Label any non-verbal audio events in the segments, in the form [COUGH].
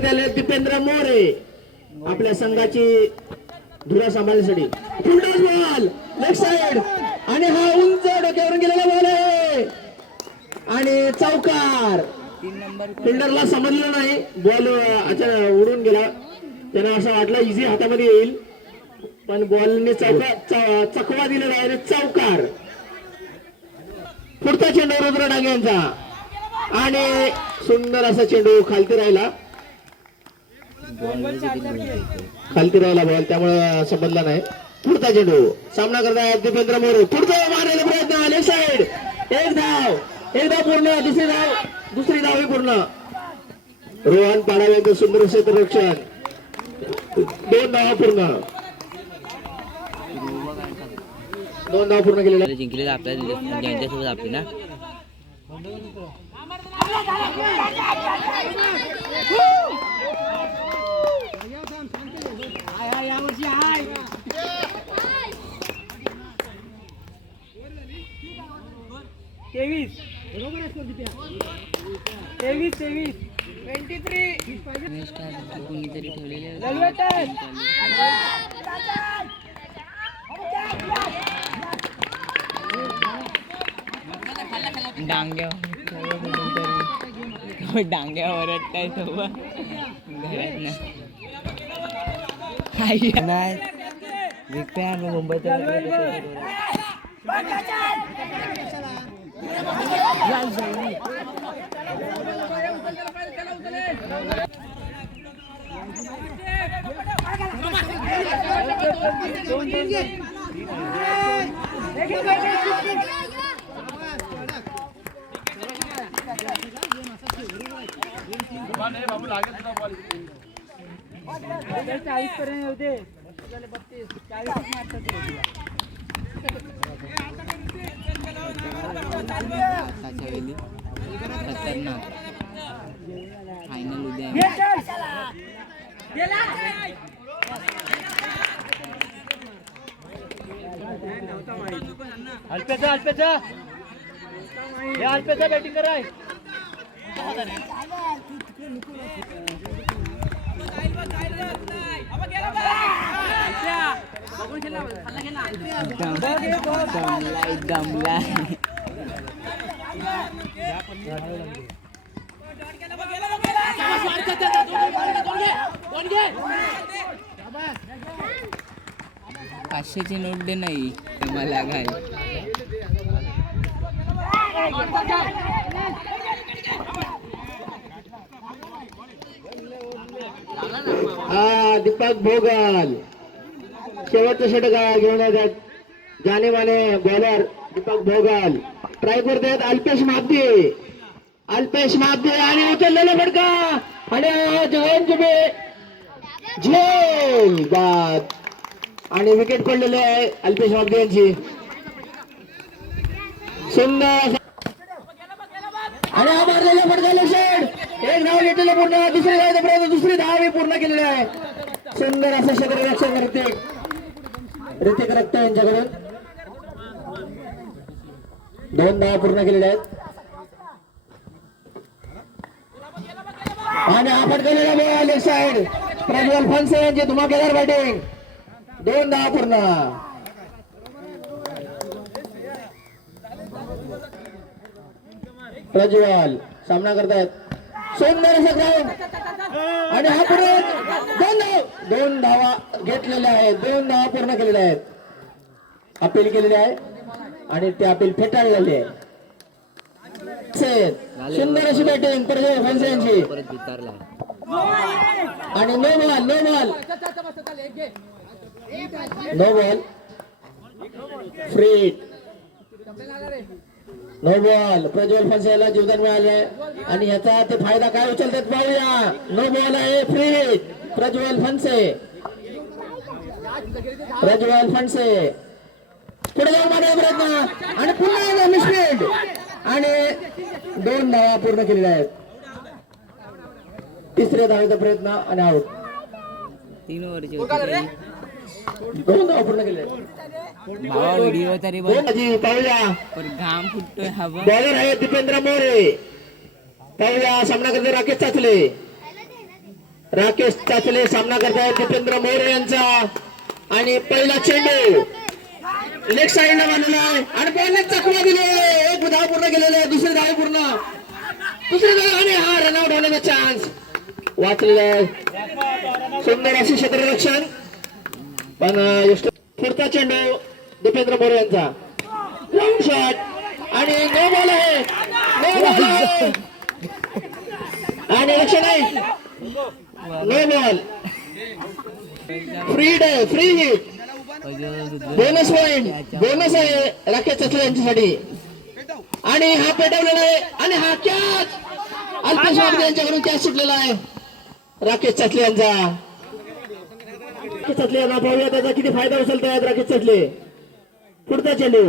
त्याला दीपेंद्र मोरे आपल्या संघाची धुरा सांभाळण्यासाठी. Full toss ball left side. आणि हा उंच डोक्यावरून गेलेला बॉल आहे. आणि चौकार. फिल्डरला समजलं नाही. बॉल अचानक उडून गेला. त्यांना असं वाटलं इझी हातामध्ये येईल. पण बॉलने चौका चकवा दिलेला आहे चौकार. पुढचा चेंडू रुद्र डांगे यांचा. आणि सुंदर असा चेंडू खालती राहिला. खालती राहिला बॉल त्यामुळे समजला नाही. पुढचा चेंडू सामना करताय दीपेंद्र मोरे. पुढचा मारण्याचा प्रयत्न. लेफ्ट साइड एक धाव एक धाव पूर्ण दुसरी धाव दुसरी धाव ही पूर्ण. रोहन पाडाव्यांचं सुंदर क्षेत्ररक्षण. दोन धावा पूर्ण. दोन धाव पूर्ण केलेल्या जिंकले आपल्या ज्यांच्यासोबत आपली ना. तेवीस. ठेवलेले डांग्या. डांग्या नाही विकप्या मुंबईत चाळीस पर्यंत होते बत्तीस चाळीस खतरनाक फायनल उद्या अल्पेचा अल्पेचा. हे अल्पेचा बॅटिंग कराय. दमलाय दमलाय पाचशेची नोट दे नाही मला काय हा दीपक भोगल. शेवटचं षटक घेऊन येतात जाने माने बॉलर दीपक भोगल. ट्राय करतायत अल्पेश मापदे अल्पेश मापदे आणि उचललेला फडका आणि जयंत जुबे झेल बाद. आणि विकेट पडलेले आहे अल्पेश मापदे यांची. सुंदर. आणि हा मारलेला फडका लक्षण एक धाव घेतलेलं पूर्ण. दुसरी धाव प्रयत्न दुसरी धाव पूर्ण केलेली आहे. सुंदर असं क्षेत्ररक्षण ऋतिक ऋतिक रक्त यांच्याकडून. दोन दहा पूर्ण केलेल्या आहेत. आणि आपण केलेला ball left side Prajwal Phanse यांची धुमाकेदार बॅटिंग दोन दहा पूर्ण. प्रज्वल सामना करतायत. सुंदर असं ग्राउंड आणि हा पुढे. दोन धाव दोन धावा घेतलेल्या आहेत. दोन धावा पूर्ण केलेल्या आहेत. अपील केलेली आहे आणि ते अपील फेटाळलेले आहे. सुंदर अशी बॅटिंग प्रजय फनसे यांची आणि no ball no ball. No ball. Free no ball. Prajwal फनसेला जीवदान मिळाले आणि याचा ते फायदा काय उचलतात पाहूया. नो बॉल आहे फ्री प्रज्वल फनसे प्रज्वल फनसे पुढे जाऊन मारण्याचा प्रयत्न. आणि पुन्हा मिसफील्ड आणि दोन धावा पूर्ण केलेल्या आहेत. तिसऱ्या धावेचा प्रयत्न आणि आउट तीन ओव्हरची दोन धावा पूर्ण भावा व्हिडिओ तरी पाहूया. पण घाम फुटतोय हा बघ बॉलर आहे दीपेंद्र मोरे. पाहूया सामना करते राकेश चाचले. राकेश चाचले सामना करतायत जितेंद्र मोरे यांचा. आणि पहिला चेंडू. लेग साईडला आहे. आणि बॉलने चकवा दिले एक धाव पूर्ण केलेले दुसरी धाव पूर्ण. दुसरी धाव आणि हा रनआउट होण्याचा चान्स वाचलेला आहे. सुंदर असे क्षेत्ररक्षण. पण पुढचा चेंडू दीपेंद्र मोरे यांचा. लॉंग शॉट आणि नो बॉल आहे. नो बॉल आहे. [LAUGHS] आणि लक्ष नाही. No free day free hit bonus point bonus आहे राकेश चचले यांच्यासाठी. आणि हा पेटवलेला आहे आणि हा कॅच अल्पेश वाडके यांच्याकडून कॅच सुटलेला आहे. राकेश चचले यांचा. राकेश चचले यांना पाहूया त्याचा किती फायदा उचलता आहेत राकेश चचले पुढचा चेंडू.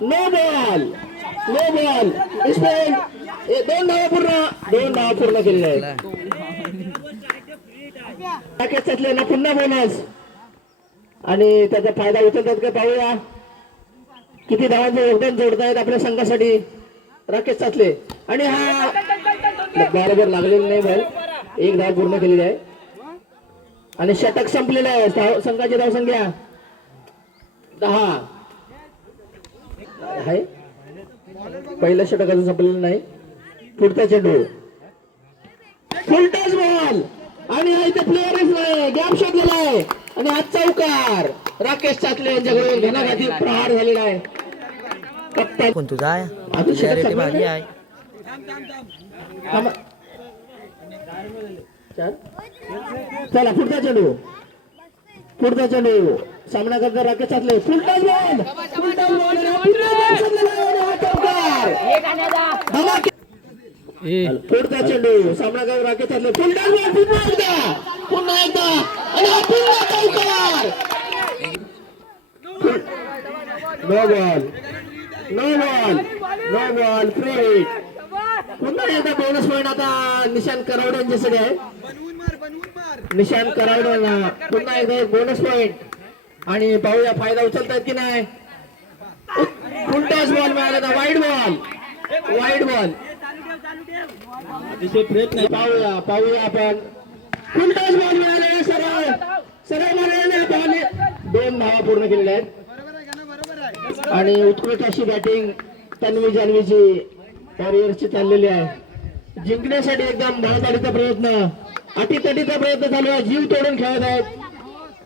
नो बॉल नो बॉल दोन धावा पूर्ण दोन धावा पूर्ण केले आहेत. राकेश चचले पुन्हा बोनस आणि त्याचा फायदा उचलतात का पाहूया. किती धावांचं योगदान जोडतायत आपल्या संघासाठी राकेश चाचले आणि हा बरोबर लागलेला नाही बॉल एक धाव पूर्ण केलेली आहे. आणि षटक संपलेलं आहे. धाव- संघाची धावसंख्या दहा. आहे. पहिलं षटक अजून संपलेलं नाही. पुढचा चेंडू. Full toss ball. आणि हा इथे प्लेअरच नाही गॅप शोधलेला आहे. आणि हा चौकार राकेश चाकले यांच्याकडून घणाघाती प्रहार झालेला आहे. कप्तान. कोण तुझा आहे? भारी? आहे? चला. पुढचा चेंडू. पुढचा चेंडू. सामना करता राकेश चाकले. बॉल चौकार धमाके. पुढचा चेंडू सामना काय राकेश चालले पुन्हा पुन्हा एकदा पुन्हा एकदा आणि हा पुन्हा चौकार. No ball no ball no ball free. पुन्हा एकदा बोनस पॉईंट आता निशांत करावडे यांच्यासाठी आहे निशांत करावडेला पुन्हा एकदा एक बोनस पॉईंट आणि पाहूया फायदा उचलतायत की नाही? उलटाच बॉल मिळाला वाईट बॉल वाईट बॉल अतिशय प्रयत्न पाहूया पाहूया आपण. फुलटॉस बॉल मिळाले सरळ सरळ मारलेले बॉल दोन धावा पूर्ण केलेल्या आहेत. आणि उत्कृष्ट अशी बॅटिंग तन्वी जान्हवीची कॅरियरची चाललेली आहे. जिंकण्यासाठी एकदम धावताडीचा प्रयत्न अटीतटीचा प्रयत्न चालू आहे. जीव तोडून खेळत आहेत.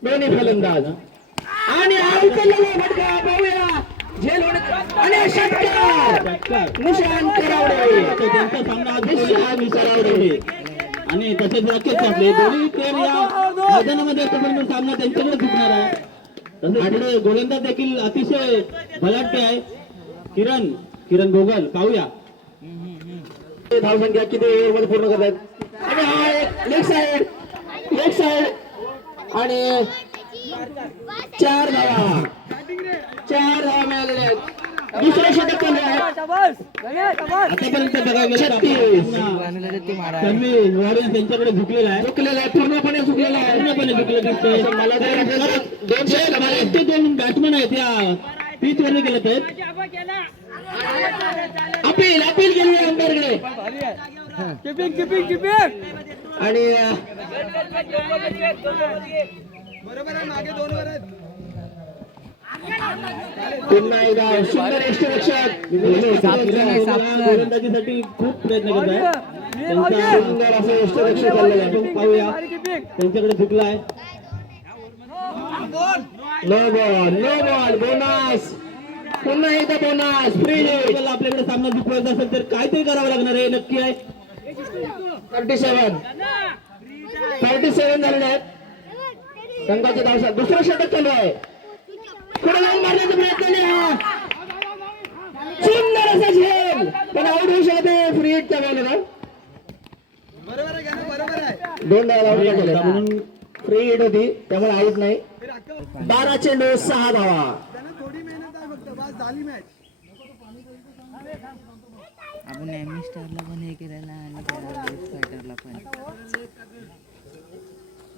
दोन्ही फलंदाज. आणि हा उचललेला फटका पाहूया. झेल आणि षटकार निशांत करावडे त्यांचा सामना आज निशांत करावडे आणि तसेच राकेश आपले दोन्ही प्लेअर या मैदानामध्ये आतापर्यंत सामना त्यांच्याकडे झुकणार आहे. पुढे गोलंदाज देखील अतिशय बलाढ्य आहे. किरण किरण गोगल पाहूया. धावसंख्या किती ओव्हरमध्ये पूर्ण करतात? आणि हा एक लेग साइड लेग साइड आणि चार धावा. चार धावा मिळालेल्या आहेत. दुसरं षटक चालू आहे. आतापर्यंत तर छत्तीस. तन्वी वॉरियन्स त्यांच्याकडे झुकलेला आहे. झुकलेला आहे पूर्णपणे झुकलेला आहे. पूर्णपणे झुकलं दिसतंय मला तरी दोन षटक. ते दोन बॅट्समन आहेत या. पीच वर गेले आहेत अपील अपील केली आहे अंपायरकडे किपिंग किपिंग किपिंग. आणि पुन्हा एकदा सुंदर यष्टीरक्षक. गोलंदाजीसाठी खूप प्रयत्न करत आहे. त्यांचा सुंदर असं यष्टीरक्षक चाललेलं आहे. पाहूया. त्यांच्याकडे झुकला आहे no ball no ball bonus पुन्हा एकदा बोनस फ्री आपल्याकडे सामना जिंकवायचा असेल तर काहीतरी करावं लागणार आहे. नक्की आहे. थर्टी सेवन थर्टी सेवन झालेले आहेत. संघाचे धावसा दुसरं षटक चालू आहे. पुढे जाऊन मारण्याचा प्रयत्न नाही हा. सुंदर असा झेल पण आउट होऊ शकते फ्री हिटच्या बॉलला दोन धावा आउट केले म्हणून फ्री हिट होती. त्यामुळे आउट नाही. बारा चेंडू सहा धावा. आपण एम स्टारला पण हे केलेलं आणि फायटरला पण.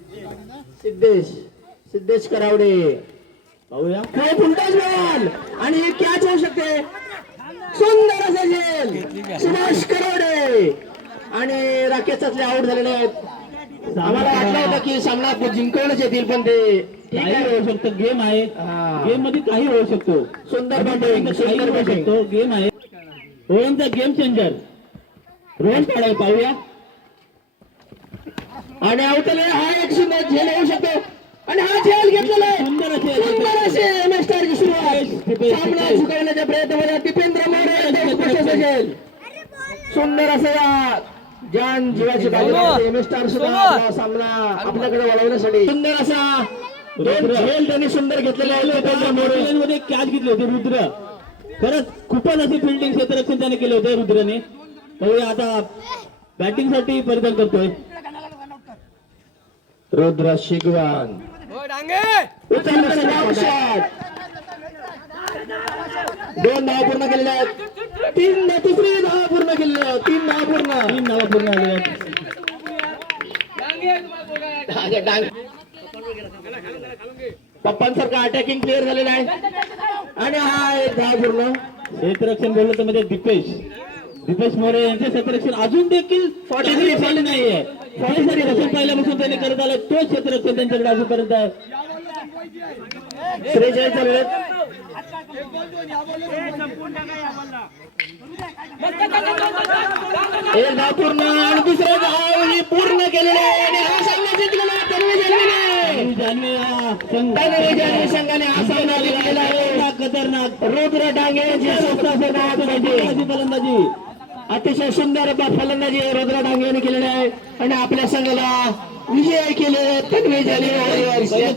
सिद्धेश सिद्धेश करावडे पाहूया. पुढे फुलटॉस बॉल. आणि कॅच होऊ शकते. सुंदर असा झेल सुभाष करावडे आणि राकेश चाचले आउट झालेले आहेत. आम्हाला वाटलं होतं की सामना जिंकवणच येतील पण ते ठीक काही होऊ शकतं. गेम आहे. हा. गेममध्ये काही होऊ शकतो. सुंदर काही सुंदर होऊ. शकतो. गेम आहे. रोहनचा गेम चेंजर रोहन पाडाय पाहूया. आणि अवतले हा एक सुंदर झेल होऊ शकतो. आणि हा झेल घेतलेला आहे. सुंदर असे एम एस स्टारची सुरुवात सामना झुकवण्याच्या प्रयत्नामध्ये दीपेंद्र मोरे झेल सुंदर असं या जान जीवाची एम एस स्टार सुद्धा सामना आपल्याकडे वळवण्यासाठी. सुंदर असा झेल त्यांनी सुंदर घेतलेले आहे दीपेंद्र मोरे मध्ये कॅच घेतले होते रुद्र. खरंच खूपच असे फिल्डिंग क्षेत्ररक्षण त्याने केले होते रुद्रने. आता बॅटिंगसाठी परिधान करतोय. रुद्र शिगवान. दोन धावा पूर्ण केलेल्या आहेत. तीन तिसरी धावा पूर्ण आहेत. तीन धावा पूर्ण. तीन नावं पूर्ण आले आहेत. पप्पांसारखा अटॅकिंग प्लेअर झालेला आहे. आणि हा एक धावा पूर्ण. क्षेत्ररक्षण बोललं तर म्हणजे दीपेश. दीपेश मोरे यांचे क्षेत्ररक्षण अजून देखील झाले नाहीये. फॉर्टी रक्षण पहिल्यापासून त्यांनी करत आलं तो क्षेत्ररक्षण त्यांच्याकडे अजूनपर्यंत आहे. त्रेचाळीस एक धाव पूर्ण आणि दुसरं धाव ही पूर्ण केलेली आहे आणि हा सामना जिंकलेला आहे तन्वी जान्हवीने. जान्हवी संघ तन्वी जान्हवी संघाने हा सामना जिंकलेला आहे खतरनाक रुद्र डांगे यांची फलंदाजी फलंदाजी अतिशय सुंदर फलंदाजी रुद्र डांगे यांनी केलेली आहे. आणि आपल्या संघाला विजय केले तन्वी जान्हवी